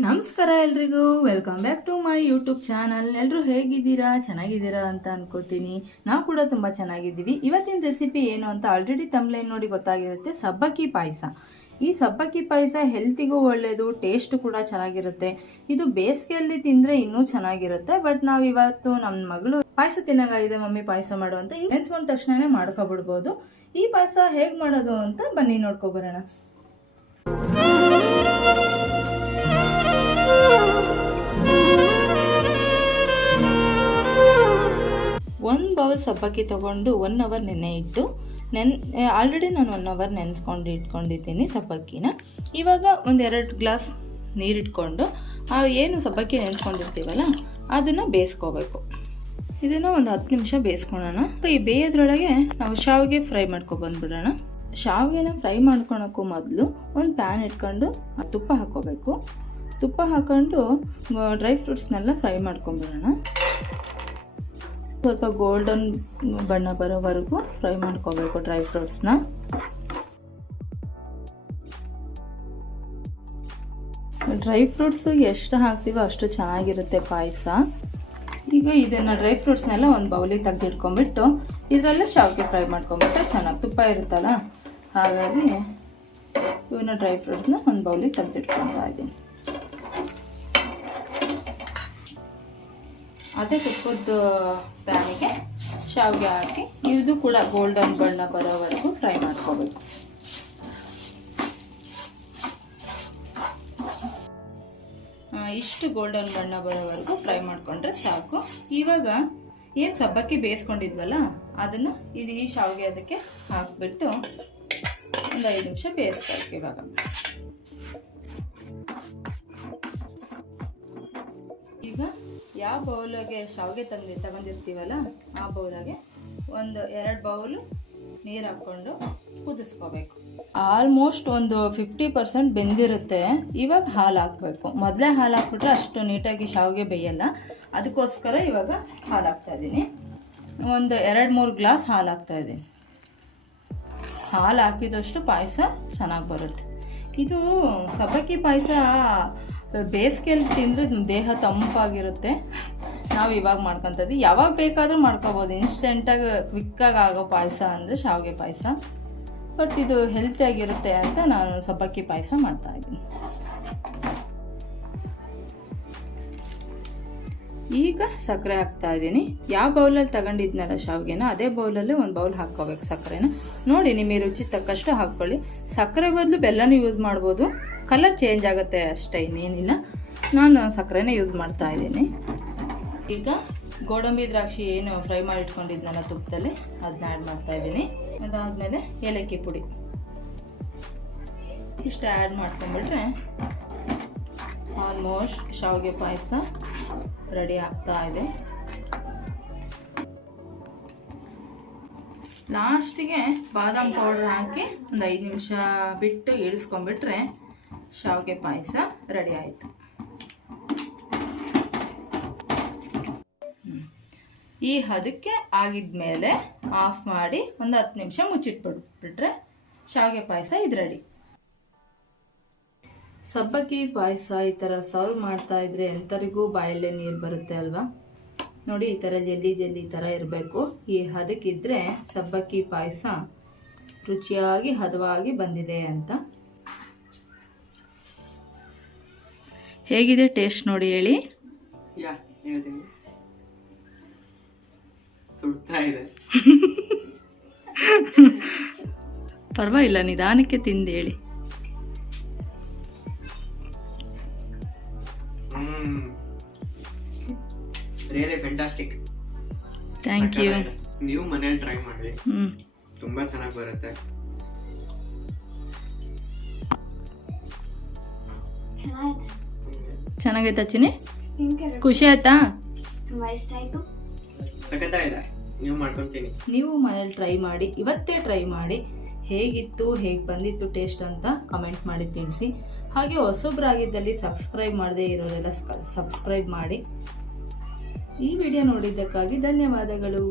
ನಮಸ್ಕಾರ ಎಲ್ರಿಗೂ, welcome back to my YouTube channel. ಎಲ್ಲರೂ ಹೇಗಿದ್ದೀರಾ? ಚೆನ್ನಾಗಿದ್ದೀರಾ ಅಂತ ಅನ್ಕೋತೀನಿ. ನಾವು ಕೂಡ ತುಂಬ ಚೆನ್ನಾಗಿದ್ದೀವಿ. ಇವತ್ತಿನ ರೆಸಿಪಿ ಏನು ಅಂತ ಆಲ್ರೆಡಿ ತಮ್ಲೈನ್ ನೋಡಿ ಗೊತ್ತಾಗಿರುತ್ತೆ. ಸಬ್ಬಕ್ಕಿ ಪಾಯಸ. ಈ ಸಬ್ಬಕ್ಕಿ ಪಾಯಸ ಹೆಲ್ತಿಗೂ ಒಳ್ಳೆಯದು, ಟೇಸ್ಟ್ ಕೂಡ ಚೆನ್ನಾಗಿರುತ್ತೆ. ಇದು ಬೇಸಿಗೆಯಲ್ಲಿ ತಿಂದರೆ ಇನ್ನೂ ಚೆನ್ನಾಗಿರುತ್ತೆ. ಬಟ್ ನಾವು ಇವತ್ತು ನಮ್ಮ ಮಗಳು ಪಾಯಸ ತಿನ್ನೋಗಾಗಿದೆ, ಮಮ್ಮಿ ಪಾಯಸ ಮಾಡು ಅಂತ ನೆನೆಸ್ಕೊಂಡ ತಕ್ಷಣನೇ ಮಾಡ್ಕೊಬಿಡ್ಬೋದು. ಈ ಪಾಯಸ ಹೇಗೆ ಮಾಡೋದು ಅಂತ ಬನ್ನಿ ನೋಡ್ಕೊಬರೋಣ. ಒಂದು ಬೌಲ್ ಸಬ್ಬಕ್ಕಿ ತೊಗೊಂಡು 1 ಅವರ್ ನೆನೆ ಇಟ್ಟು ಆಲ್ರೆಡಿ ನಾನು 1 ಅವರ್ ನೆನೆಸ್ಕೊಂಡು ಇಟ್ಕೊಂಡಿದ್ದೀನಿ ಸಬ್ಬಕ್ಕಿನ. ಇವಾಗ ಒಂದು 2 ಗ್ಲಾಸ್ ನೀರಿಟ್ಕೊಂಡು ಏನು ಸಬ್ಬಕ್ಕಿ ನೆನೆಸ್ಕೊಂಡಿರ್ತೀವಲ್ಲ ಅದನ್ನು ಬೇಯಿಸ್ಕೋಬೇಕು. ಇದನ್ನು ಒಂದು 10 ನಿಮಿಷ ಬೇಯಿಸ್ಕೊಳ್ಳೋಣ. ಈ ಬೇಯೋದ್ರೊಳಗೆ ನಾವು ಶಾವಿಗೆ ಫ್ರೈ ಮಾಡ್ಕೊಬಂದ್ಬಿಡೋಣ. ಶಾವಿಗೆನ ಫ್ರೈ ಮಾಡ್ಕೊಳಕ್ಕೂ ಮೊದಲು ಒಂದು ಪ್ಯಾನ್ ಇಟ್ಕೊಂಡು ತುಪ್ಪ ಹಾಕ್ಕೋಬೇಕು. ತುಪ್ಪ ಹಾಕ್ಕೊಂಡು ಡ್ರೈ ಫ್ರೂಟ್ಸ್ನೆಲ್ಲ ಫ್ರೈ ಮಾಡ್ಕೊಂಬಿಡೋಣ. ಸ್ವಲ್ಪ ಗೋಲ್ಡನ್ ಬಣ್ಣ ಬರೋವರೆಗೂ ಫ್ರೈ ಮಾಡ್ಕೋಬೇಕು ಡ್ರೈ ಫ್ರೂಟ್ಸ್ನ. ಡ್ರೈ ಫ್ರೂಟ್ಸು ಎಷ್ಟು ಹಾಕ್ತೀವೋ ಅಷ್ಟು ಚೆನ್ನಾಗಿರುತ್ತೆ ಪಾಯಸ. ಈಗ ಇದನ್ನು ಡ್ರೈ ಫ್ರೂಟ್ಸ್ನೆಲ್ಲ ಒಂದು ಬೌಲಿಗೆ ತೆಗೆದಿಟ್ಕೊಂಡ್ಬಿಟ್ಟು ಇದರಲ್ಲೇ ಶಾವಿಗೆ ಫ್ರೈ ಮಾಡ್ಕೊಂಬಿಟ್ರೆ ಚೆನ್ನಾಗಿ, ತುಪ್ಪ ಇರುತ್ತಲ್ಲ ಹಾಗಾಗಿ ಇವನ್ನ ಡ್ರೈ ಫ್ರೂಟ್ಸ್ನ ಒಂದು ಬೌಲಿಗೆ ತೆಗೆದಿಟ್ಕೊತಾ ಇದ್ದೀನಿ. ಅದೇ ತುಪ್ಪದ ಪ್ಯಾನಿಗೆ ಶಾವಿಗೆ ಹಾಕಿ ಇದು ಕೂಡ ಗೋಲ್ಡನ್ ಬಣ್ಣ ಬರೋವರೆಗೂ ಫ್ರೈ ಮಾಡ್ಕೋಬೇಕು. ಇಷ್ಟು ಗೋಲ್ಡನ್ ಬಣ್ಣ ಬರೋವರೆಗೂ ಫ್ರೈ ಮಾಡಿಕೊಂಡ್ರೆ ಸಾಕು. ಇವಾಗ ಏನು ಸಬ್ಬಕ್ಕಿ ಬೇಯಿಸ್ಕೊಂಡಿದ್ವಲ್ಲ ಅದನ್ನು ಈ ಶಾವಿಗೆ ಅದಕ್ಕೆ ಹಾಕಿಬಿಟ್ಟು ಒಂದು 5 ನಿಮಿಷ ಬೇಯಿಸ್ಬೇಕು. ಇವಾಗ ಈಗ ಯಾವ ಬೌಲಿಗೆ ಶಾವಿಗೆ ತಗೊಂಡಿರ್ತೀವಲ್ಲ ಆ ಬೌಲಾಗೆ ಒಂದು 2 ಬೌಲು ನೀರು ಹಾಕ್ಕೊಂಡು ಕುದಿಸ್ಕೋಬೇಕು. ಆಲ್ಮೋಸ್ಟ್ ಒಂದು 50% ಬೆಂದಿರುತ್ತೆ. ಇವಾಗ ಹಾಲು ಹಾಕಬೇಕು. ಮೊದಲೇ ಹಾಲು ಹಾಕ್ಬಿಟ್ರೆ ಅಷ್ಟು ನೀಟಾಗಿ ಶಾವಿಗೆ ಬೇಯಲ್ಲ, ಅದಕ್ಕೋಸ್ಕರ ಇವಾಗ ಹಾಲು ಹಾಕ್ತಾಯಿದ್ದೀನಿ. ಒಂದು 2-3 ಗ್ಲಾಸ್ ಹಾಲು ಹಾಕ್ತಾಯಿದ್ದೀನಿ. ಹಾಲು ಹಾಕಿದಷ್ಟು ಪಾಯಸ ಚೆನ್ನಾಗಿ ಬರುತ್ತೆ. ಇದು ಸಬ್ಬಕ್ಕಿ ಪಾಯಸ ಬೇಸಿಗೆಯಲ್ಲಿ ತಿಂದರೆ ದೇಹ ತಂಪಾಗಿರುತ್ತೆ. ನಾವು ಇವಾಗ ಮಾಡ್ಕೊತದ್ದು, ಯಾವಾಗ ಬೇಕಾದರೂ ಮಾಡ್ಕೋಬೋದು. ಇನ್ಸ್ಟೆಂಟಾಗಿ ಕ್ವಿಕ್ಕಾಗಿ ಆಗೋ ಪಾಯಸ ಅಂದರೆ ಶಾವಿಗೆ ಪಾಯಸ. ಬಟ್ ಇದು ಹೆಲ್ತಿಯಾಗಿರುತ್ತೆ ಅಂತ ನಾನು ಸಬ್ಬಕ್ಕಿ ಪಾಯಸ ಮಾಡ್ತಾಯಿದ್ದೀನಿ. ಈಗ ಸಕ್ಕರೆ ಹಾಕ್ತಾಯಿದ್ದೀನಿ. ಯಾವ ಬೌಲಲ್ಲಿ ತಗೊಂಡಿದ್ನಲ್ಲ ಶಾವಿಗೆನ ಅದೇ ಬೌಲಲ್ಲೇ ಒಂದು ಬೌಲ್ ಹಾಕ್ಕೋಬೇಕು ಸಕ್ಕರೆನ. ನೋಡಿ ನಿಮಗೆ ರುಚಿ ತಕ್ಕಷ್ಟು ಹಾಕ್ಕೊಳ್ಳಿ. ಸಕ್ಕರೆ ಬದಲು ಬೆಲ್ಲನೂ ಯೂಸ್ ಮಾಡ್ಬೋದು, ಕಲರ್ ಚೇಂಜ್ ಆಗುತ್ತೆ ಅಷ್ಟೇ, ಇನ್ನೇನಿಲ್ಲ. ನಾನು ಸಕ್ಕರೆನೇ ಯೂಸ್ ಮಾಡ್ತಾಯಿದ್ದೀನಿ. ಈಗ ಗೋಡಂಬಿ ದ್ರಾಕ್ಷಿ ಏನು ಫ್ರೈ ಮಾಡಿ ಇಟ್ಕೊಂಡಿದ್ನಲ್ಲ ತುಪ್ಪದಲ್ಲಿ ಅದನ್ನ ಆ್ಯಡ್ ಮಾಡ್ತಾಯಿದ್ದೀನಿ. ಅದಾದಮೇಲೆ ಏಲಕ್ಕಿ ಪುಡಿ ಇಷ್ಟು ಆ್ಯಡ್ ಮಾಡ್ಕೊಂಡ್ಬಿಟ್ರೆ ಆಲ್ಮೋಸ್ಟ್ ಶಾವಿಗೆ ಪಾಯಸ ರೆಡಿ ಆಗ್ತಾ ಇದೆ. ಲಾಸ್ಟಿಗೆ ಬಾದಾಮ್ ಪೌಡರ್ ಹಾಕಿ ಒಂದು 5 ನಿಮಿಷ ಬಿಟ್ಟು ಇಳಿಸ್ಕೊಂಡ್ಬಿಟ್ರೆ ಶಾವಿಗೆ ಪಾಯಸ ರೆಡಿ ಆಯಿತು. ಈ ಹದಕ್ಕೆ ಆಗಿದ್ಮೇಲೆ ಆಫ್ ಮಾಡಿ ಒಂದು 10 ನಿಮಿಷ ಮುಚ್ಚಿಟ್ಬಿಟ್ಬಿಟ್ರೆ ಶಾವಿಗೆ ಪಾಯಸ ಇದು ರೆಡಿ. ಸಬ್ಬಕ್ಕಿ ಪಾಯಸ ಈ ಥರ ಸರ್ವ್ ಮಾಡ್ತಾ ಇದ್ರೆ ಎಂಥರಿಗೂ ಬಾಯಲ್ಲೇ ನೀರು ಬರುತ್ತೆ ಅಲ್ವಾ. ನೋಡಿ ಈ ಥರ ಜೆಲ್ಲಿ ಥರ ಇರಬೇಕು. ಈ ಹದಕ್ಕಿದ್ರೆ ಸಬ್ಬಕ್ಕಿ ಪಾಯಸ ರುಚಿಯಾಗಿ ಹದವಾಗಿ ಬಂದಿದೆ ಅಂತ. ಹೇಗಿದೆ ಟೇಸ್ಟ್ ನೋಡಿ ಹೇಳಿ. ಪರವಾಗಿಲ್ಲ, ನಿಧಾನಕ್ಕೆ ತಿಂದು ಹೇಳಿ. Really fantastic. Thank you. ನೀವು ಮನೇಲಿ ಟ್ರೈ ಮಾಡಿ, ತುಂಬಾ ಚೆನ್ನಾಗಿ ಬರುತ್ತೆ. ಚೆನ್ನಾಗೈತಾ ಚಿನಿ? ಖುಷಿ ಆಯ್ತಾ? ತುಂಬಾ ಇಷ್ಟ ಆಯ್ತು. ಸಖತ್ತಾಗಿದೆ. ನೀವು ಮಾಡ್ಕೊಂತೀನಿ. ನೀವು ಮನೇಲಿ ಟ್ರೈ ಮಾಡಿ, ಇವತ್ತೇ ಟ್ರೈ ಮಾಡಿ. ಹೇಗಿತ್ತು, ಹೇಗೆ ಬಂದಿತ್ತು ಟೇಸ್ಟ್ ಅಂತ ಕಮೆಂಟ್ ಮಾಡಿ ತಿಳಿಸಿ. ಹಾಗೆ ಹೊಸಬ್ರಾಗಿದ್ದಲ್ಲಿ ಸಬ್ಸ್ಕ್ರೈಬ್ ಮಾಡದೇ ಇರೋರೆಲ್ಲ ಸಬ್ಸ್ಕ್ರೈಬ್ ಮಾಡಿ. ಈ ವಿಡಿಯೋ ನೋಡಿದ್ದಕ್ಕಾಗಿ ಧನ್ಯವಾದಗಳು.